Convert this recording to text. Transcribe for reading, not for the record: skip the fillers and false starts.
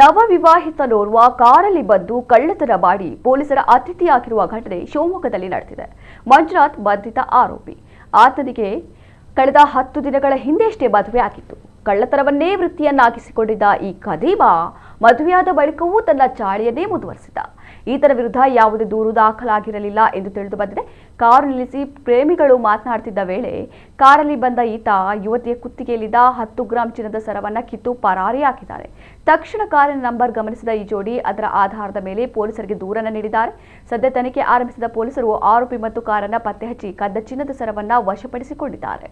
ನವವಿವಾಹಿತನೋರ್ವ ಕಾರಲ್ಲಿ ಬಂದು ಕಳ್ಳತನ ಮಾಡಿ ಪೊಲೀಸರ ಅತಿಥಿಯಾಗಿರುವ ಘಟನೆ ಶಿವಮೊಗ್ಗದಲ್ಲಿ ನಡೆದಿದೆ. ಮಂಜುನಾಥ್ ಬಂಧಿತ ಆರೋಪಿ. ಆತನಿಗೆ ಕಳೆದ 10 ದಿನಗಳ ಹಿಂದೆಷ್ಟೇ ಮದುವೆಯಾಗಿತ್ತು. ಕಳ್ಳತನವನ್ನೇ ವೃತ್ತಿಯನ್ನಾಗಿಸಿಕೊಂಡಿದ್ದ ಈ ಖದೀಮ ಮದುವೆಯಾದ ಬಳಿಕವೂ ತನ್ನ ಚಾಳಿಯನ್ನೇ ಮುಂದುವರೆಸಿದ್ದ. ಈತನ ವಿರುದ್ಧ ಯಾವುದೇ ದೂರು ದಾಖಲಾಗಿರಲಿಲ್ಲ ಎಂದು ತಿಳಿದು ಬಂದಿದೆ. ಕಾರು ನಿಲ್ಲಿಸಿ ಪ್ರೇಮಿಗಳು ಮಾತನಾಡುತ್ತಿದ್ದ ವೇಳೆ ಕಾರಲ್ಲಿ ಬಂದ ಈತ ಯುವತಿಯ ಕುತ್ತಿಗೆಯಲ್ಲಿದ್ದ 10 ಗ್ರಾಂ ಚಿನ್ನದ ಸರವನ್ನ ಕಿತ್ತು ಪರಾರಿಯಾಗಿದ್ದಾರೆ. ತಕ್ಷಣ ಕಾರಿನ ನಂಬರ್ ಗಮನಿಸಿದ ಈ ಜೋಡಿ ಅದರ ಆಧಾರದ ಮೇಲೆ ಪೊಲೀಸರಿಗೆ ದೂರನ್ನು ನೀಡಿದ್ದಾರೆ. ಸದ್ಯ ತನಿಖೆ ಆರಂಭಿಸಿದ ಪೊಲೀಸರು ಆರೋಪಿ ಮತ್ತು ಕಾರನ್ನ ಪತ್ತೆ ಹಚ್ಚಿ ಕದ್ದ ಚಿನ್ನದ ಸರವನ್ನ ವಶಪಡಿಸಿಕೊಂಡಿದ್ದಾರೆ.